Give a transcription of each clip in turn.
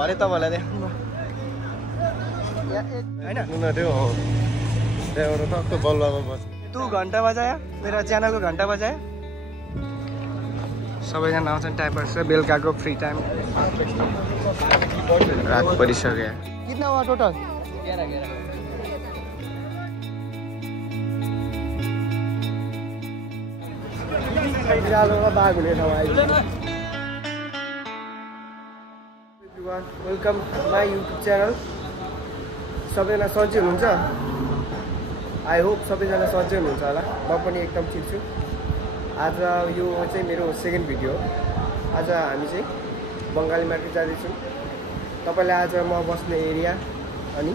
भरे तपाईँलाई देखाउनु हैन त्यहाँबाट टक्क बलुवामा बस तू घन्टा बजायो मेरो च्यानलको घन्टा बजायो सबैजना आउँछन् टाइम पर्छ बेलुकाको फ्री टाइम रात परिसक्यो कितना हुआ टोटल 11 बिरालोमा बाघ हुने ठाउँ आइपुग्यो वेलकम माई युट्युब च्यानल सबैजना सन्चै हुनुहुन्छ आई होप सबैजना सन्चै हुनुहुन्छ होला म पनि एकदम ठिक छु आज यो चाहिँ मेरो सेकेन्ड भिडियो हो आज हामी चाहिँ बङ्गाली मार्केट जाँदैछौँ तपाईँलाई आज म बस्ने एरिया अनि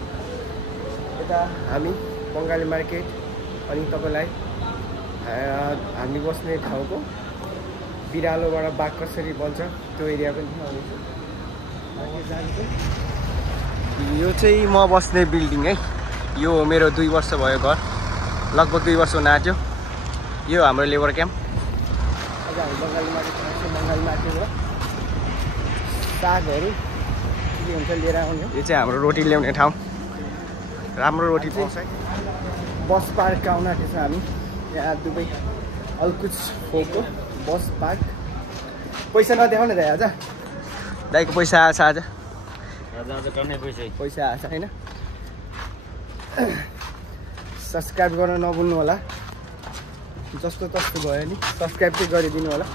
यता हामी बङ्गाली मार्केट अनि तपाईँलाई हामी बस्ने ठाउँको बिरालोबाट बाघ कसरी बल्छ त्यो एरिया पनि देखाउनेछु यो चाहिँ म बस्ने बिल्डिङ है यो मेरो 2 वर्ष भयो घर लगभग 2 वर्ष हुन आँट्यो यो हाम्रो लेबर क्याम्प आज हामी बङ्गाली मार्केटबाट सागहरू के हुन्छ लिएर आउने यो चाहिँ हाम्रो रोटी ल्याउने ठाउँ राम्रो रोटी पाउँछ बस पार्क आउन आँटेको छ हामी यहाँ दुबई अलकुच फोको बस पार्क पैसा नदेखाउने दाइ आज दाइको पैसा आएछ आज पैसा आएछ होइन सब्सक्राइब गर्न नभुल्नु होला जस्तो तस्तो भयो नि सब्सक्राइब चाहिँ गरिदिनु होला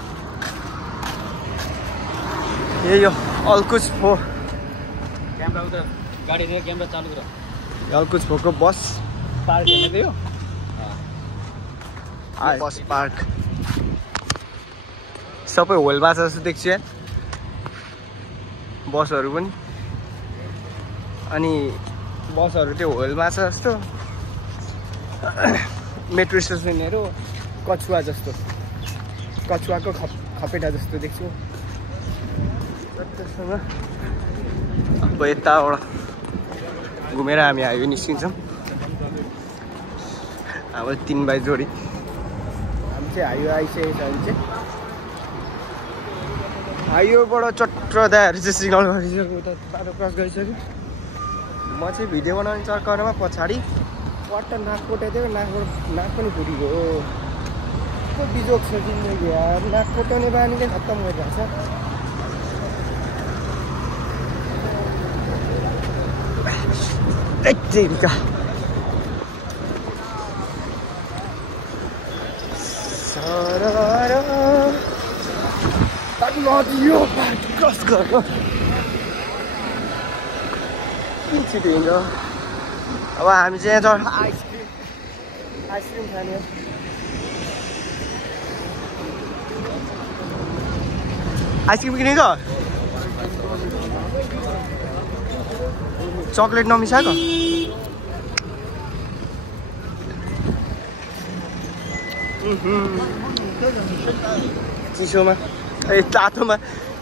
यो अलकुच फो क्यामेरा उता गाडी दिएर क्यामेरा चालु गर अलकुच फोको बस पार्क हेर्नु थियो बस पार्क सबै होलबास जस्तो देख्छु यहाँ बसहरू पनि अनि बसहरू त्यो होलमा छ जस्तो मेट्रो स्टेसनहरू कछुवा जस्तो कछुवाको खपेटा जस्तो देख्छु अब यताबाट घुमेर हामी हाइवे निस्किन्छौँ अब 3 बाई जोडी हामी चाहिँ हाइवे आइसकेको छ भने चाहिँ हाइवेबाट चट्र दाहरू चाहिँ सिग्नल गरिसक्यो उता बाटो क्रस गरिसक्यो म चाहिँ भिडियो बनाउने चक्करमा पछाडि पट्ट नाक कोटाइदियो नाक पनि फुटेको हो को बिजोग छ जिन्दगी यार नाक कोटाउने बानीले खत्तम गरिरहेको छ नदियो क्रस गर्नु छिटो हिँड्छ अब हामी चाहिँ यहाँ आइसक्रिम खाने आइसक्रिम किनेको चक्लेट नमिसाएको चिसोमा ए तातोमा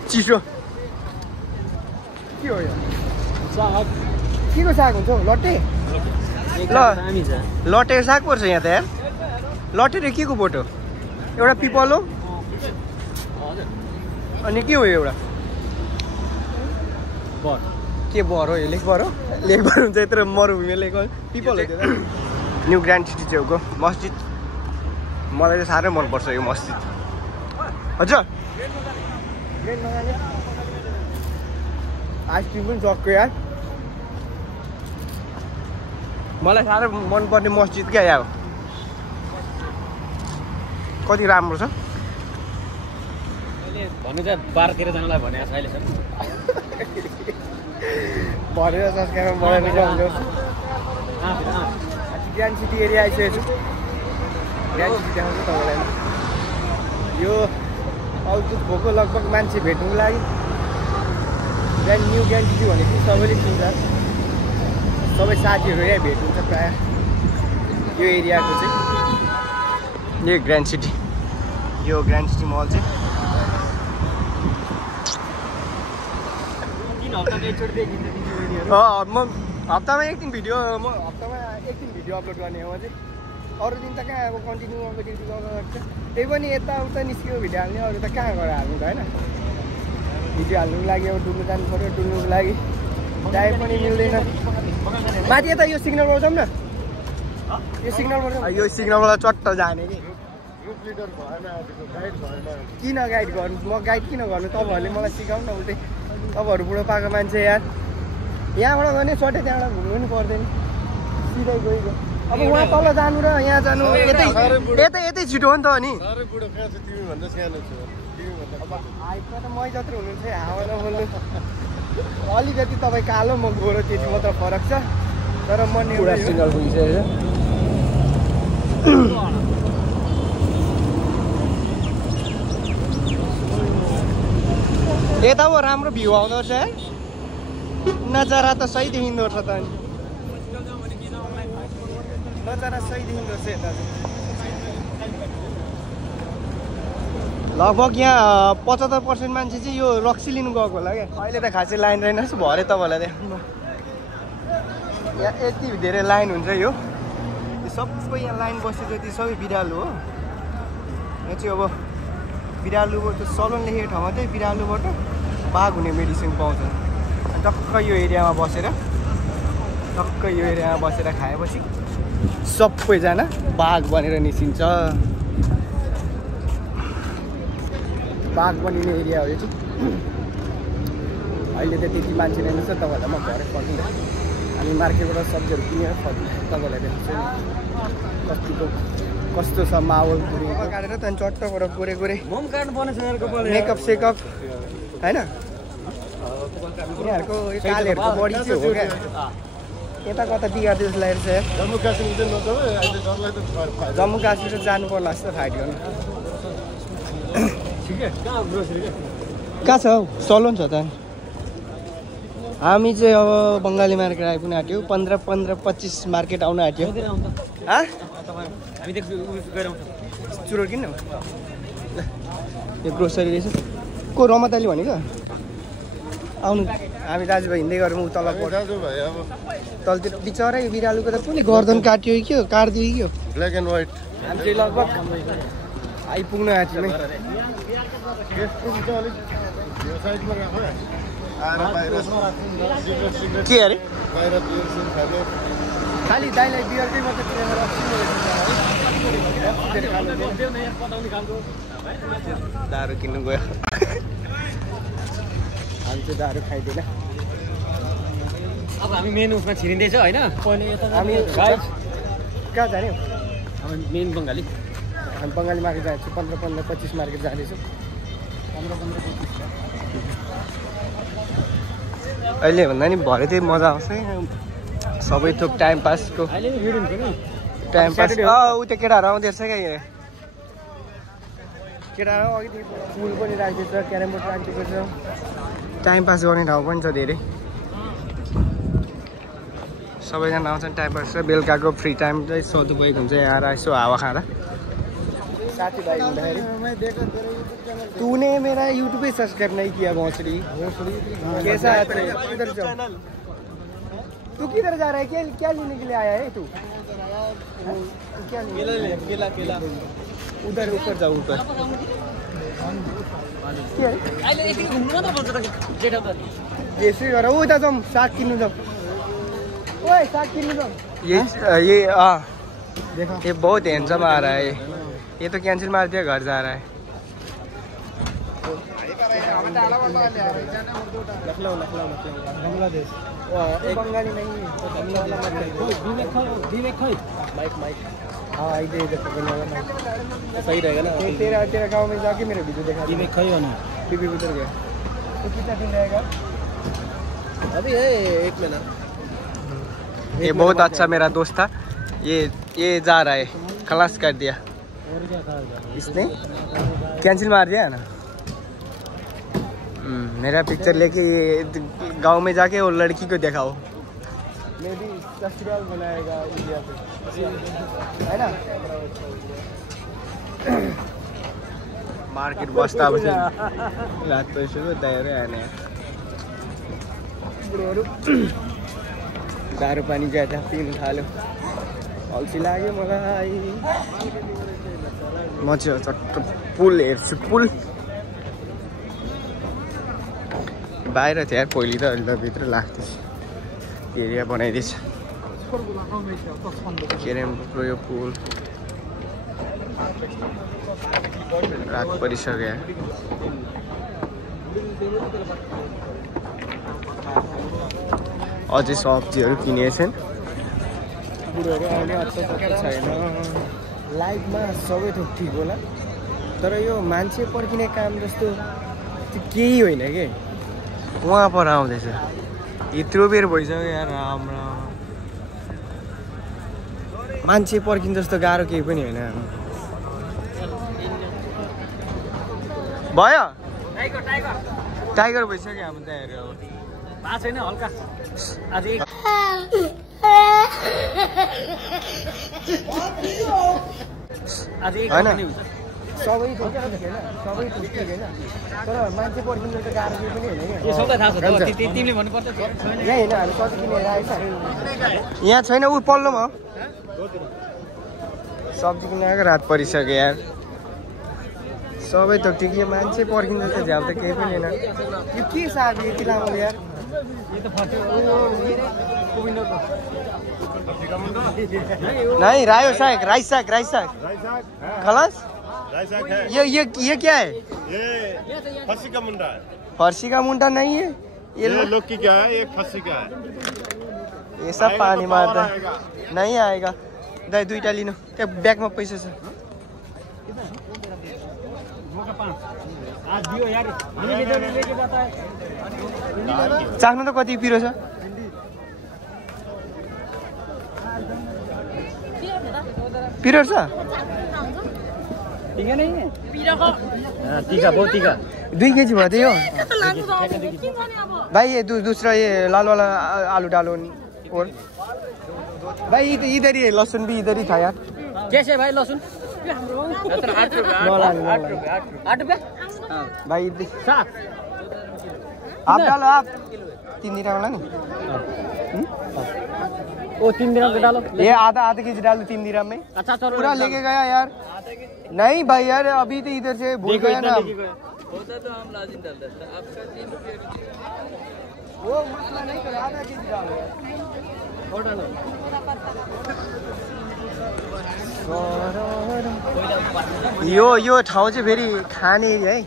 चिसो के हो यो साग के को साग हुन्छ लट्टे ल लट्टे साग पर्छ यहाँ त यार लट्टे र के को बोटो एउटा पिपल हो अनि के हो एउटा बर के बर हो यो लेखबर हो लेखबर हुन्छ यत्रो मरुभूमि लेखको पिपल हो त्यो त न्यू ग्रान्ड सिटी छेउको मस्जिद मलाई चाहिँ साह्रै मनपर्छ यो मस्जिद हजुर आइसक्रिम पनि सक्यो यार मलाई साह्रै मनपर्ने मस्जिद क्या यहाँ कति राम्रो छ भन्नु चाहिँ बारतिर जानलाई भने अहिलेसम्म भनेर सब्सक्राइब बनाएर हुन्छ ग्रान्ड सिटी एरिया आइसकेको छु ग्रान्ड सिटी देखाउँछु तपाईँलाई यो अलकुच भएको लगभग मान्छे भेट्नुको लागि न्यू ग्रान्ड सिटी भनेपछि सबैले चिन्छ सबै साथीहरू यहाँ भेट्नुहुन्छ प्रायः यो एरियाको चाहिँ यो ग्रान्ड सिटी यो ग्रान्ड सिटी मल चाहिँ म हप्तामा एक दिन भिडियो अपलोड गर्ने हो चाहिँ अरू दिन त कहाँ अब कन्टिन्यू अब ड्युटी गर्छ त्यही पनि यताउता निस्कियो भिडियो हाल्ने अरू त कहाँ गएर हाल्नु त होइन भिडियो हाल्नुको लागि अब डुल्नु जानु पऱ्यो डुल्नुको लागि टाइम पनि मिल्दैन माथि यता यो सिग्नलबाट जाउँ न यो सिग्नलबाट चट्ट जाने कि किन गाइड गर्नु म गाइड किन गर्नु तपाईँहरूले मलाई सिकाउनु न उतै तपाईँहरू बुढो पाएको मान्छे यार यहाँबाट गर्ने चट्टै त्यहाँबाट घुम्नु पनि पर्दैन सिधै गइगयो अब उहाँ तल जानु र यहाँ जानु यतै छिटो हो नि त अनि हाइटमा त मै जत्रो हुनुहुन्छ हावा नबोल्नु अलिकति तपाईँ कालो म गोरो त्यति मात्र फरक छ तर म सिग्नल पुगिसकेको यता पो राम्रो भ्यू आउँदो रहेछ है नजारा त सही देखिँदो रहेछ त अनि नजारा सही देखिँदो रहेछ यता लगभग यहाँ 75% मान्छे चाहिँ यो रक्सी लिनु गएको होला क्या अहिले त खासै लाइन रहेनस् भरे तपाईँलाई देखाउनु यहाँ यति धेरै लाइन हुन्छ यो सबको यहाँ लाइन बसेको जति सबै बिरालो हो यहाँ चाहिँ अब बिरालोबाट सलन लेखेको ठाउँमा चाहिँ बिरालोबाट बाघ हुने मेडिसिन पाउँछ टक्क यो एरियामा बसेर खाएपछि सबैजना बाघ बनेर निस्किन्छ बाघ बनिने एरिया हो यो चाहिँ अहिले त त्यति मान्छे रहेन छ तपाईँहरूलाई म घरै फर्किँदा हामी मार्केटबाट सब्जीहरू किनेर फर्किँदा तपाईँलाई देखाउँछु कस्तो छ माहौल काटेर त्यहाँदेखि चट्टबाट गोरे मेकअप सेकअप होइन यिनीहरूको कालेहरूको बडी चाहिँ हो क्या यता कता बिगार्दै जस्तो लागेको छ जम्मू काश्मीर जानु पर्ला जस्तो फाइट गर्नु कहाँ छ हौ सलोन छ त हामी चाहिँ अब बङ्गाली मार्केट आइपुग्नु आँट्यो 15-25 मार्केट आउनु आँट्यो चुरोट किन यो ग्रोसरी रहेछ को रमताली भनेको आउनु हामी दाजुभाइ हिँड्दै गरौँ तल तलतिर बिचरा यो बिरालुको त कुनै गर्दन काटियो कि काटिदियो कि ब्ल्याक एन्ड व्हाइट हामी चाहिँ लगभग आइपुग्नु आँट्यौँ है के अरे खालि दाइलाई बियरकै मात्रै दारू किन्नु गयो हामी चाहिँ दारू खाइदिएन अब हामी मेन उसमा छिरिँदैछ होइन हामी कहाँ जाने हामी मेन बङ्गाली हामी बङ्गाली मार्केट जाँदैछौँ 15-25 मार्केट जाँदैछौँ अहिले भन्दा नि भरे चाहिँ मजा आउँछ है सबै थोक टाइम पासको टाइम पास उता केटाहरू आउँदैछ क्या यहाँ केटाहरू अघि फुल पनि राखिदिएको छ क्यारम बोर्ड राखिदिएको छ टाइम पास गर्ने ठाउँ पनि छ धेरै सबैजना आउँछन् टाइम पास छ बेलुकाको फ्री टाइम चाहिँ सदुपयोग हुन्छ यहाँ आएर यसो हावा खाँदा साथीभाइ हुँदाखेरि तूने मेरा यूट्यूब पे सब्सक्राइब नहीं किया भोसड़ी कैसा है इधर चल तू किधर जा रहा है क्या लेने के लिए आया है तू क्या केला उधर ऊपर जाओ ऊपर यसै गर उता जाऊँ साग किन्नु जाऊँ ओए साग किन्नु जाऊँ ये बहुत हैंडसम आ रहा है ये तो कैंसिल मार दिया घर जा रहा है लखनऊ बांग्लादेश बंगाली नहीं माइक हाँ इधर सही रहेगा ना तेरा गांव में जाके मेरा वीडियो देखा बीबी उधर गया तो कितना दिन रहेगा अभी है 1 महीना ये बहुत अच्छा मेरा दोस्त था ये जा रहा है खलास कर दिया इसने कैंसिल मार दिया है ना मेरा पिक्चर लेके ये गांव में जाके वो लड़की को दिखाओ मैं भी ससुराल बनाएगा इंडिया पे है ना मार्केट बस्ता रात तो शुरू दारू आने दारू पानी ज्यादा पिउनु थाल्यो अल्छी लाग्यो मलाई म चाहिँ चट्ट पुल हेर्छु पुल बाहिर थियो यार पहिले त अहिले त भित्र लाग्थ्यो एरिया बनाइदिएछ केरेमको यो पुल रात परिसक्यो अझै सब्जीहरू किनेछन् कुरोहरू आउने अत्ता छैन लाइफमा सबै थोक ठिक होला तर यो मान्छे पर्खिने काम जस्तो त्यो केही होइन कि उहाँ पर आउँदैछ यत्रो बेर भइसक्यो यार राम राम मान्छे पर्खिनु जस्तो गाह्रो केही पनि होइन भयो टाइगर भइसक्यो हाम्रो त्यहाँहरू अब थाहा छैन हल्का आज होइन सबै ठिक होइन सबै ठिक होइन तर मान्छे पर्खिनु जस्तो गाह्रो केही पनि होइन यो सबै थाहा छ तिमीले भन्नुपर्छ यहाँ होइन हामी कति किनेर आएछ यहाँ छैन ऊ पल्लोमा सब्जी किन आएको रात परिसक्यो यार सबै त ठिकै मान्छे पर्खिनु जस्तो झ्याउ त केही पनि होइन यो के साग यति लामो यार नहीं रायो साग राइस साग खलास ये क्या है ये फर्सी का मुंडा है फर्सी का मुंडा नहीं है ये लौकी क्या है ये फर्सी का है ये सब पानी मारता नहीं आएगा दाइ दुईटा लिनु त्यो ब्यागमा पैसा छ चाख्नु त कति पिरो छ पिरो छ टीका बहुत टीका 2 केजी भयो त्यो भाई ये दूसरा ये लाल वाला आलू डालो और भाई इधर ही लहसुन भी इधर ही था यार कैसे भाई लहसुन 8 रुपया भाई सात आप डालो आप 3 दिन वाला नहीं वो 3 दिन में डालो ये आधा केजी डालो 3 दिन में अच्छा सर पूरा लेके गया यार नहीं भाई यार अभी तो इधर से भूल गया ना होता तो हम लाजिम डाल देते आपका 3 रुपया वो मसला नहीं करे आधा केजी डालो और डालो यो ठाउँ चाहिँ फेरि खाने एरिया है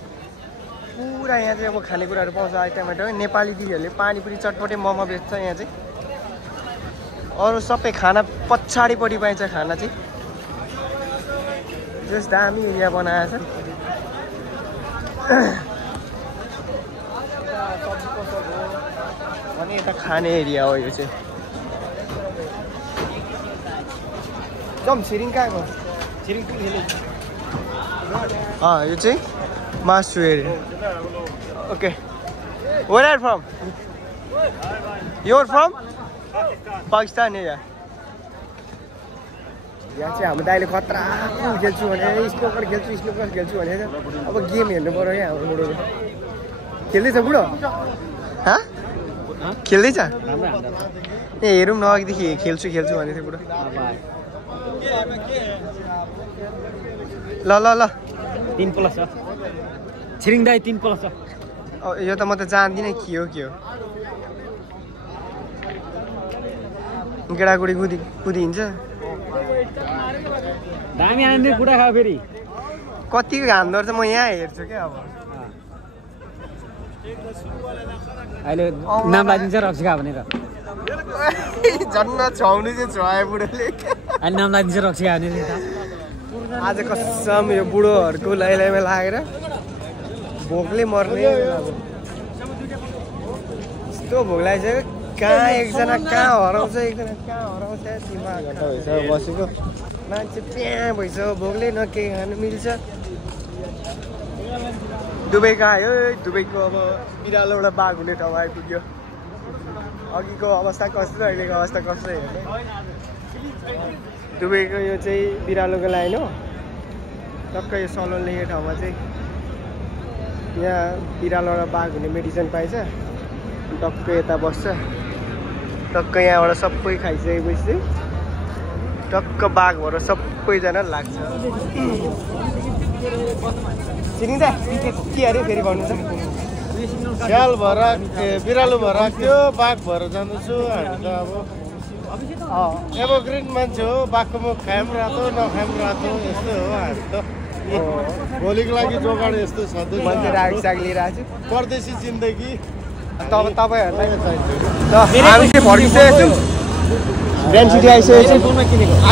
पुरा यहाँ चाहिँ अब खानेकुराहरू पाउँछ आइटमबाट नेपाली दिदीहरूले पानीपुरी चटपटे मोमो बेच्छ यहाँ चाहिँ अरू सबै खाना पछाडिपट्टि पाइन्छ खाना चाहिँ जस दामी एरिया बनाएको छ अनि यता खाने एरिया हो यो चाहिँ एकदम छिरिङ कहाँको छिरिङ पुल हेले यो चाहिँ मासु area okay where are from you're from Pakistan area यहाँ चाहिँ हाम्रो दाइले खतरा खेल्छु भने स्नोकर खेल्छु भने अब गेम हेर्नु पऱ्यो क्या हाम्रो बुढोले खेल्दैछ बुढो खेल्दैछ ए हेरौँ न अघिदेखि खेल्छु भने थियो बुढो ल 3 प्लस छ छिरिङ दाइ 3 प्लस छ यो त म त जान्दिनँ के हो गेडागुडी कुदिन्छ दामी आने गुडा खा फेरि कतिको घाम दर्छ म यहाँ हेर्छु क्या अब अहिले नाम लागिन्छ रक्सी खा भनेर जन्न छाउनु चाहिँ छायो बुढोले अहिले नाम लागिन्छ रक्सी खा भनेर आज कसम यो बुढोहरूको लैलाइमा लागेर भोकले मर्ने यस्तो भोक लागिसक्यो कहाँ एकजना कहाँ हराउँछ दिमाग भइसक्यो बसेको मान्छे त्यहाँ भइसक्यो भोकले न केही खानु मिल्छ दुबईको आयो दुबईको अब बिरालोबाट बाघ हुने ठाउँ आइपुग्यो अघिको अवस्था कस्तो अहिलेको अवस्था कस्तो हेर्ने दुबईको यो चाहिँ बिरालोको लाइन हो टक्कै यो सलोन लेखेको ठाउँमा चाहिँ यहाँ बिरालोबाट बाघ हुने मेडिसिन पाइन्छ टक्कै यता बस्छ टक्कै यहाँबाट सबै खाइसकेपछि चाहिँ टक्क बाघ भएर सबैजना लाग्छ चिनिँदा के अरे फेरि भन्नु छ स्याल भएर बिरालो भएर त्यो बाघ भएर जाँदैछु हामी त अब एभरग्रिन मान्छे हो बाघको मुख खायौँ रातो नखायौँ रातो यस्तै हो हामी त भोलिको लागि जोगाड यस्तो सधैँ मान्छे साग लिइरहेको छु परदेशी जिन्दगी तपाईँहरूलाई हामी चाहिँ फर्किसकेको छु बिहान सिटी आइसकेको छु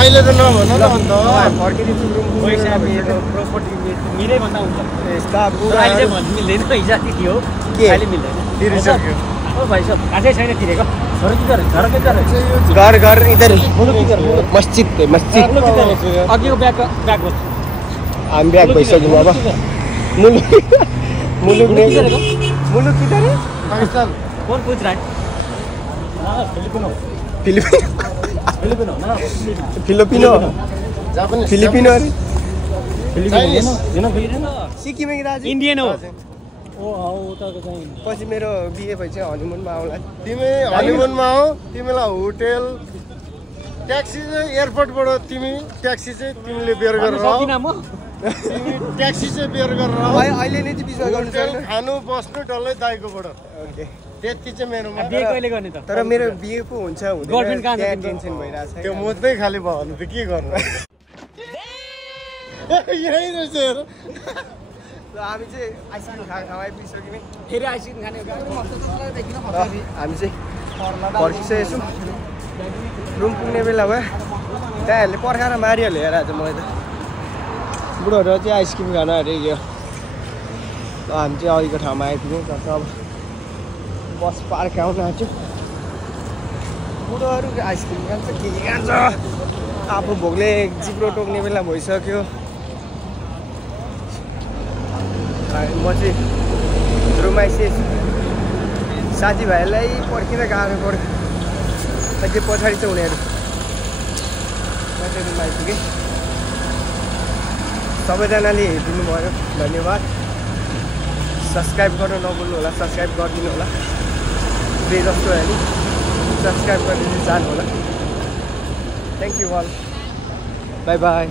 अहिले त नभन न अन्त फर्किदिन्छु पैसा मेरो प्रपर्टी मिलै भन्दा हुन्छ यस्ता अहिले चाहिँ भन्नु मिल्दैन हिजो थियो के? अहिले मिल्दैन तिरिसक्यो ओ भाइ सब खासै छैन तिरेको घर किधर घर किधर घर इधर मुलुक किधर मस्जिद मुलुक किधर अघिको ब्याग हो हामी ब्याग भइसक्यौँ अब मुलुक मुलुक नहीं मुलुक किधर है पाकिस्तान कौन पूछ रहा है फिलिपिनो फिलिपिनो ना फिलिपिनो जापानिज फिलिपिनो अरे फिलिपिनो सिक्किम दाजु इंडियन हो ओ उता चाहिँ पछि मेरो बिहे भइसक्यो हनीमुनमा आउला तिमी हनीमुनमा हो तिमीलाई होटेल ट्याक्सी चाहिँ एयरपोर्टबाट तिमी ट्याक्सी चाहिँ तिमीले बेयर गरेर आऊ सकिन म तिमी ट्याक्सी चाहिँ बेयर गरेर आऊ अहिले नै चाहिँ विश्वास गर्नु होटेल छैन खानु बस्नु डल्लै दाइकोबाट ओके त्यति चाहिँ मेरोमा बिहे कहिले गर्ने त तर मेरो बिहे पो हुन्छ हुँदैन गर्लफ्रेन्ड कहाँ छ त्यहाँ तिम्रो? टेन्सन भइरहेछ त्यो मुद्दै खाली भयो भने त के गर्नु यही रहेछ हेर हामी चाहिँ आइसक्रिम आइपुगिसक्यौँ है फेरि आइसक्रिम खाने हामी चाहिँ फर्किसकेको छौँ रुम पुग्ने बेला भयो त्यहाँहरूले पर्खाएर मारिहाल्यो हेर आज मलाई त बुढोहरू चाहिँ आइसक्रिम खान अरे यो हामी चाहिँ अघिको ठाउँमा आइपुग्यौँ तर अब बस पार्क आउन आँट्यो बुढोहरू आइसक्रिम खान्छ के खान्छ आफू भोकले जिब्रो टोक्ने बेला भइसक्यो म चाहिँ रुम आइसकेछु साथीभाइहरूलाई पर्खिँदा गाह्रो पऱ्यो त्यो पछाडि चाहिँ उनीहरू म चाहिँ रुम आइपुगेँ सबैजनाले हेरिदिनु भयो धन्यवाद सब्सक्राइब गर्न नभुल्नु होला सब्सक्राइब गरिदिनु होला जे जस्तो हेर्नु सब्सक्राइब गरिदिनु जानु होला thank you all bye by